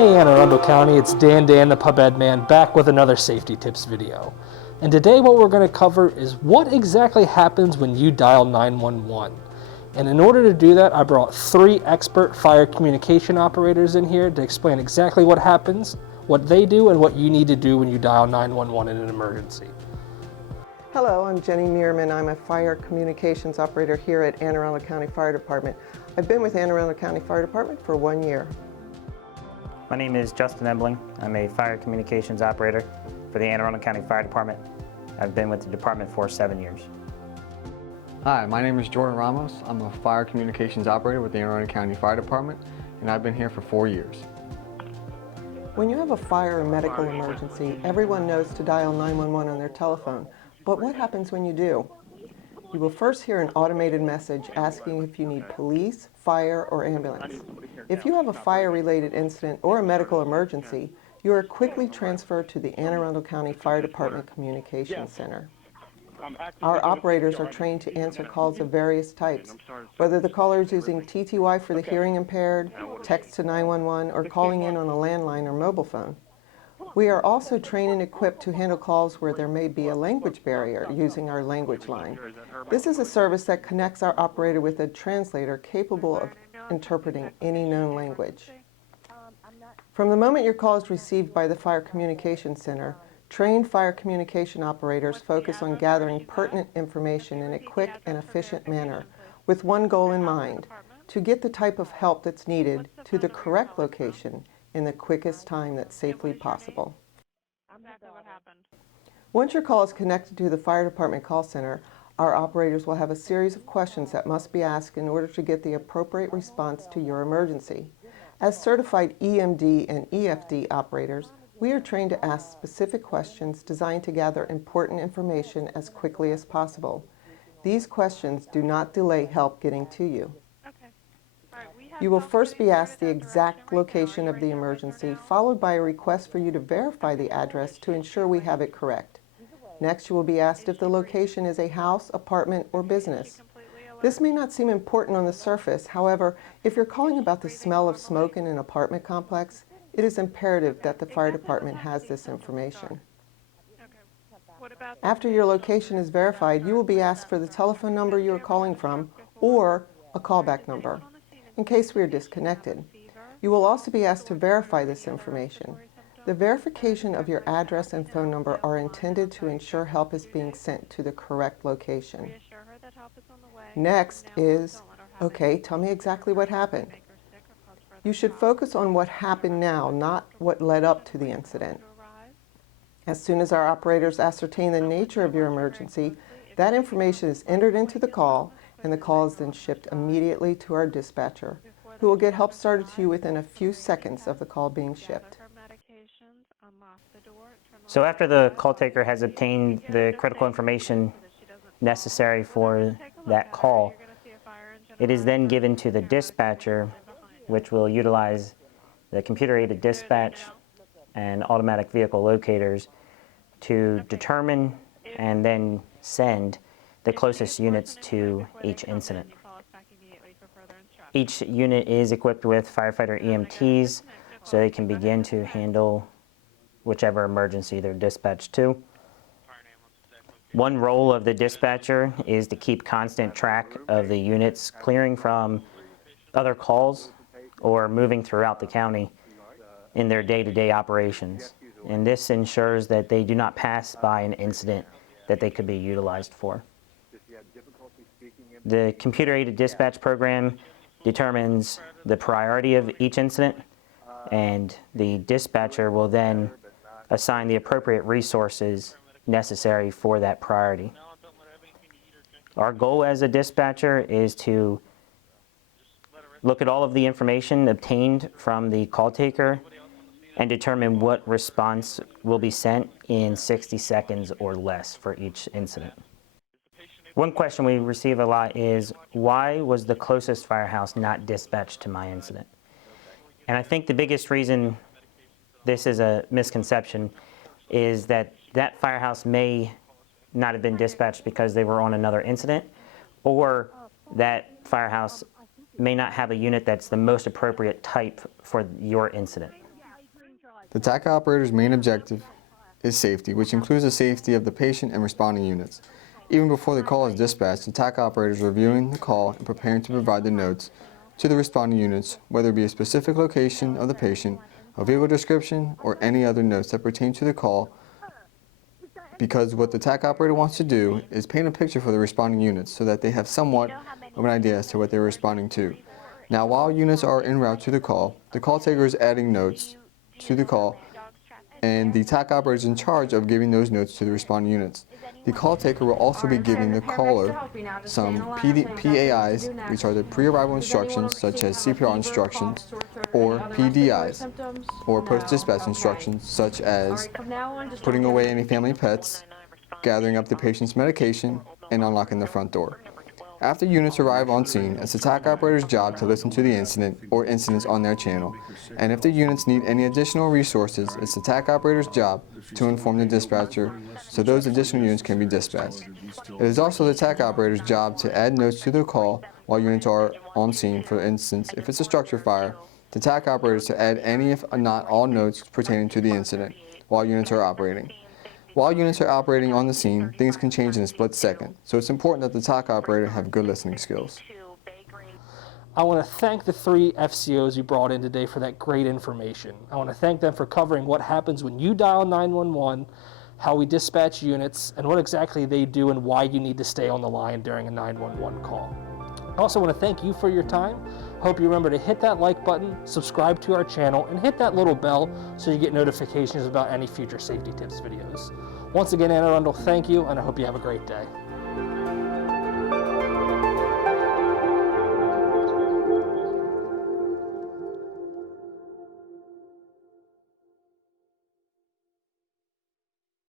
Hey Anne Arundel County, it's Dan the Pub Ed Man back with another safety tips video. And today what we're going to cover is what exactly happens when you dial 911. And in order to do that, I brought 3 expert fire communication operators in here to explain exactly what happens, what they do, and what you need to do when you dial 911 in an emergency. Hello, I'm Jenny Mearman. I'm a fire communications operator here at Anne Arundel County Fire Department. I've been with Anne Arundel County Fire Department for 1 year. My name is Justin Ebling. I'm a fire communications operator for the Anne Arundel County Fire Department. I've been with the department for 7 years. Hi, my name is Jordan Ramos. I'm a fire communications operator with the Anne Arundel County Fire Department, and I've been here for 4 years. When you have a fire or medical emergency, everyone knows to dial 911 on their telephone. But what happens when you do? You will first hear an automated message asking if you need police, fire, or ambulance. If you have a fire-related incident or a medical emergency, you are quickly transferred to the Anne Arundel County Fire Department Communications Center. Our operators are trained to answer calls of various types, whether the caller is using TTY for the hearing impaired, text to 911, or calling in on a landline or mobile phone. We are also trained and equipped to handle calls where there may be a language barrier using our language line. This is a service that connects our operator with a translator capable of interpreting any known language. From the moment your call is received by the Fire Communication Center, trained fire communication operators focus on gathering pertinent information in a quick and efficient manner with one goal in mind: to get the type of help that's needed to the correct location in the quickest time that's safely possible. Once your call is connected to the fire department call center, our operators will have a series of questions that must be asked in order to get the appropriate response to your emergency. As certified EMD and EFD operators, we are trained to ask specific questions designed to gather important information as quickly as possible. These questions do not delay help getting to you. You will first be asked the exact location of the emergency, followed by a request for you to verify the address to ensure we have it correct. Next, you will be asked if the location is a house, apartment, or business. This may not seem important on the surface. However, if you're calling about the smell of smoke in an apartment complex, it is imperative that the fire department has this information. After your location is verified, you will be asked for the telephone number you are calling from or a callback number, in case we are disconnected. You will also be asked to verify this information. The verification of your address and phone number are intended to ensure help is being sent to the correct location. Next is, okay, tell me exactly what happened. You should focus on what happened now, not what led up to the incident. As soon as our operators ascertain the nature of your emergency, that information is entered into the call, and the call is then shipped immediately to our dispatcher, who will get help started to you within a few seconds of the call being shipped. So after the call taker has obtained the critical information necessary for that call, it is then given to the dispatcher, which will utilize the computer-aided dispatch and automatic vehicle locators to determine and then send the closest units to each incident. Each unit is equipped with firefighter EMTs, so they can begin to handle whichever emergency they're dispatched to. One role of the dispatcher is to keep constant track of the units clearing from other calls or moving throughout the county in their day-to-day operations. And this ensures that they do not pass by an incident that they could be utilized for. The computer-aided dispatch program determines the priority of each incident, and the dispatcher will then assign the appropriate resources necessary for that priority. Our goal as a dispatcher is to look at all of the information obtained from the call taker and determine what response will be sent in 60 seconds or less for each incident. One question we receive a lot is, why was the closest firehouse not dispatched to my incident? And I think the biggest reason this is a misconception is that that firehouse may not have been dispatched because they were on another incident, or that firehouse may not have a unit that's the most appropriate type for your incident. The TAC operator's main objective is safety, which includes the safety of the patient and responding units. Even before the call is dispatched, the TAC operator is reviewing the call and preparing to provide the notes to the responding units, whether it be a specific location of the patient, a vehicle description, or any other notes that pertain to the call, because what the TAC operator wants to do is paint a picture for the responding units so that they have somewhat of an idea as to what they're responding to. Now, while units are en route to the call taker is adding notes to the call, and the TAC operator is in charge of giving those notes to the responding units. The call taker will also be giving the caller some PAIs, which are the pre-arrival instructions such as CPR instructions, or PDIs, or post-dispatch instructions such as putting away any family pets, gathering up the patient's medication, and unlocking the front door. After units arrive on scene, it's the TAC operator's job to listen to the incident or incidents on their channel, and if the units need any additional resources, it's the TAC operator's job to inform the dispatcher so those additional units can be dispatched. It is also the TAC operator's job to add notes to the call while units are on scene. For instance, if it's a structure fire, the TAC operator is to add any if not all notes pertaining to the incident while units are operating. While units are operating on the scene, things can change in a split second, so it's important that the TAC operator have good listening skills. I want to thank the 3 FCOs you brought in today for that great information. I want to thank them for covering what happens when you dial 911, how we dispatch units, and what exactly they do and why you need to stay on the line during a 911 call. I also want to thank you for your time. Hope you remember to hit that like button, subscribe to our channel, and hit that little bell so you get notifications about any future safety tips videos. Once again, Anne Arundel, thank you, and I hope you have a great day.